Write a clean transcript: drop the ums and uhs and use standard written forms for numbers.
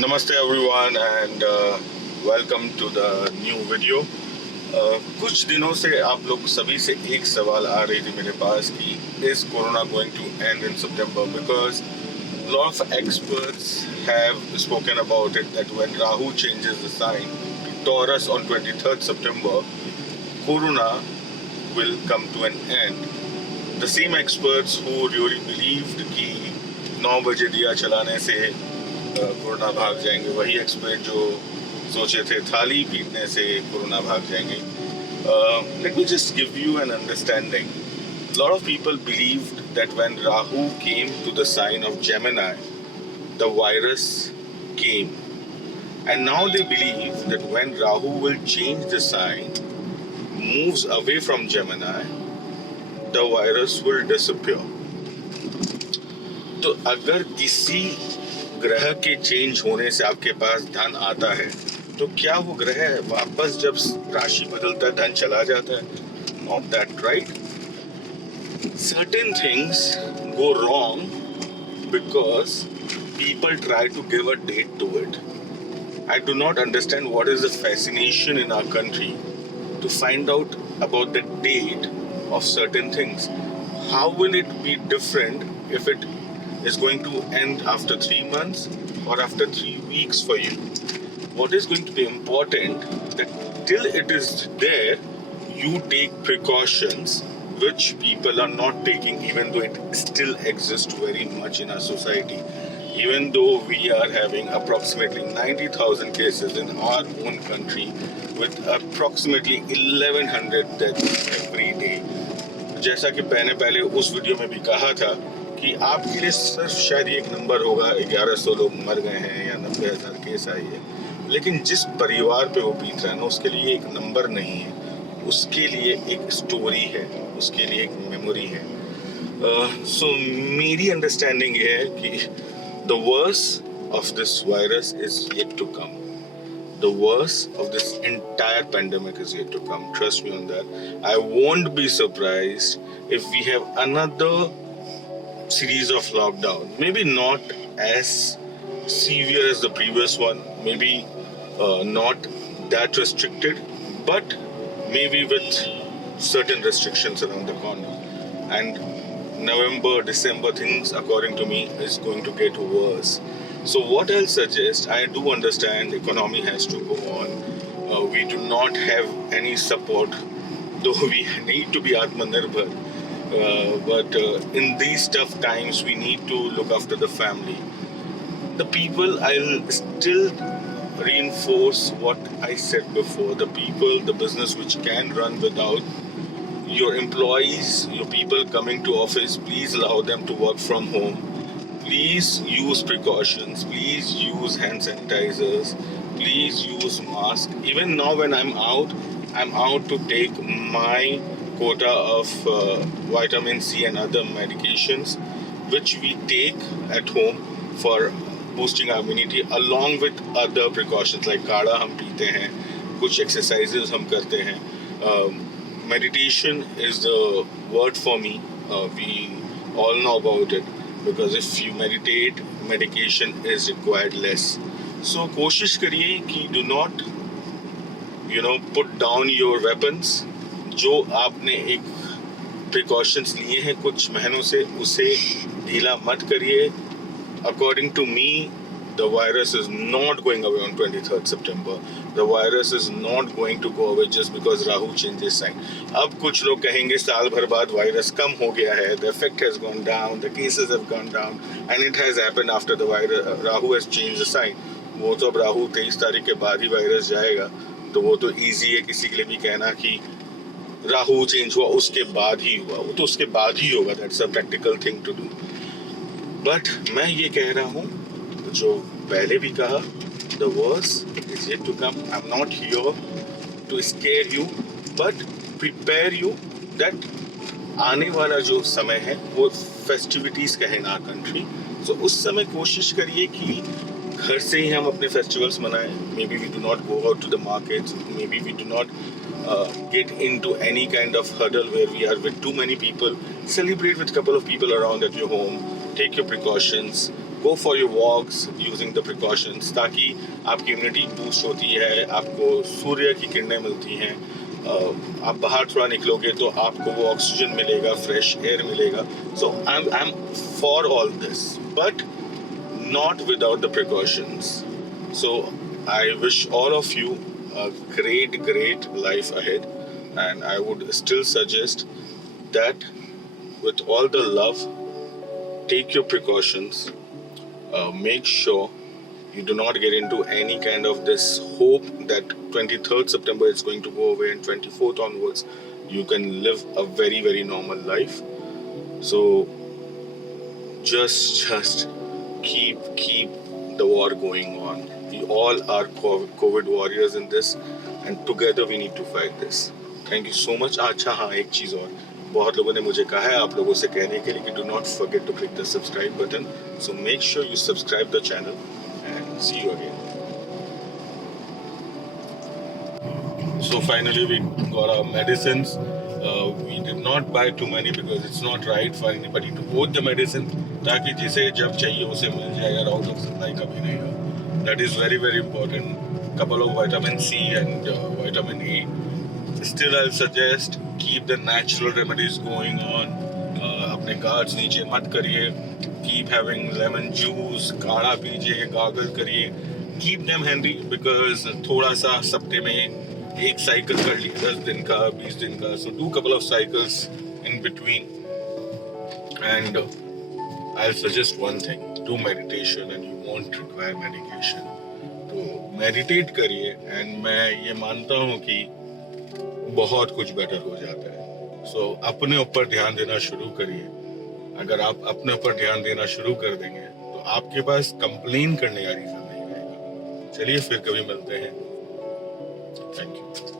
Namaste everyone and welcome to the new video. कुछ दिनों से आप लोग सभी से एक सवाल आ रही थी मेरे पास कि is corona going to end in September? Because a lot of experts have spoken about it that when Rahu changes the sign to Taurus on 23rd September, corona will come to an end. The same experts who really believed कि 9 बजे दिया चलाने से corona भाग जाएंगे, वही expert जो सोचे थे थाली पीटने से कोरोना भाग जाएंगे. Let me just give you an understanding. A lot of people believed that when Rahu came to the sign of Gemini, the virus came. And now they believe that when Rahu will change the sign, moves away from Gemini, the virus will disappear. तो अगर किसी ग्रह के change होने से आपके पास धन आता है तो क्या वो ग्रह वापस जब राशि बदलता है धन चला जाता है? Not that, right? Certain things go wrong because people try to give a date to it. I do not understand what is the fascination in our country to find out about the date of certain things. How will it be different if it is going to end after 3 months or after 3 weeks for you? What is going to be important that till it is there, you take precautions which people are not taking, even though it still exists very much in our society. Even though we are having approximately 90,000 cases in our own country with approximately 1100 deaths every day. जैसा कि मैंने पहले उस video में भी कहा था कि आपके लिए सिर्फ शायद एक नंबर होगा 1100 लोग मर गए हैं या 90,000 केस आई है, लेकिन जिस परिवार पे वो बीत रहा है ना, उसके लिए एक नंबर नहीं है, उसके लिए एक स्टोरी है, उसके लिए एक मेमोरी है. सो मेरी अंडरस्टैंडिंग ये है कि the worst of this virus is yet to come. The worst of this entire pandemic is yet to come. Trust me on that. I won't be surprised if we have another series of lockdown. Maybe not as severe as the previous one. Maybe not that restricted, but maybe with certain restrictions around the corner. And November, December things, according to me, is going to get worse. So what I'll suggest, I do understand economy has to go on. We do not have any support, though we need to be Atmanirbhar. But in these tough times, we need to look after the family. The people, I'll still reinforce what I said before. The people, the business which can run without your employees, your people coming to office, please allow them to work from home. Please use precautions. Please use hand sanitizers. Please use masks. Even now when I'm out to take my quota of vitamin C and other medications which we take at home for boosting our immunity, along with other precautions like काढ़ा हम पीते हैं, कुछ exercises हम करते हैं. Meditation is the word for me. We all know about it because if you meditate, medication is required less. So कोशिश करिए कि do not put down your weapons. जो आपने एक precautions लिए हैं कुछ महीनों से, उसे ढीला मत करिए. According to me, the virus is not going away on 23rd September. The virus is not going to go away just because Rahu changes sign. अब कुछ लोग कहेंगे साल भर बाद वायरस कम हो गया है, the effect has gone down, the cases have gone down, and it has happened after the virus, Rahu has changed the sign. वो तो अब राहु 23 तारीख के बाद ही वायरस जाएगा, तो वो तो ईजी है किसी के लिए भी कहना कि राहु चेंज हुआ उसके बाद ही हुआ. वो तो उसके बाद ही होगा. That's a practical thing to do. But मैं ये कह रहा हूँ जो पहले भी कहा, the worst is yet to come. I'm not here to scare you, but prepare you that आने वाला जो समय है वो फेस्टिविटीज का है इन आवर कंट्री. सो उस समय कोशिश करिए कि घर से ही हम अपने फेस्टिवल्स मनाएं. Maybe we do not go out to the markets. Maybe we do not get into any kind of huddle where we are with too many people. Celebrate with a couple of people around at your home. Take your precautions. Go for your walks using the precautions, ताकि आपकी immunity boost होती है, आपको सूर्य की किरणें मिलती हैं, आप बाहर थोड़ा निकलोगे तो आपको वो ऑक्सीजन मिलेगा, फ्रेश एयर मिलेगा. So I am for all this, but not without the precautions. So I wish all of you a great life ahead, and I would still suggest that with all the love, take your precautions, make sure you do not get into any kind of this hope that 23rd September is going to go away and 24th onwards you can live a very normal life. So just keep the war going on. We all are COVID warriors in this, and together we need to fight this. Thank you so much. अच्छा हाँ, एक चीज़ और, बहुत लोगों ने मुझे कहा है आप लोगों से कहने के लिए कि do not forget to click the subscribe button. So make sure you subscribe the channel, and see you again. So finally we got our medicines. We did not buy too many because it's not right for anybody to hold the medicine, ताकि जिसे जब चाहिए उसे मिल जाए, यार out of supply कभी नहीं हो. That is very important. Couple of vitamin C and vitamin E. Still I'll suggest keep the natural remedies going on. अपने guards नीचे मत करिए. Keep having lemon juice, काढ़ा पीजिए, gargle करिए. Keep them handy because थोड़ा सा सप्ते में एक साइकिल कर लिया, 10 दिन का, 20 दिन का. So do couple of cycles in between, and I'll suggest one thing: do meditation and you won't require medication. तो meditate करिए, and मैं ये मानता हूँ कि बहुत कुछ बेटर हो जाता है. So अपने ऊपर ध्यान देना शुरू करिए. अगर आप अपने ऊपर ध्यान देना शुरू कर देंगे तो आपके पास कंप्लेन करने का रीजन नहीं रहेगा. चलिए फिर कभी मिलते हैं. Thank you.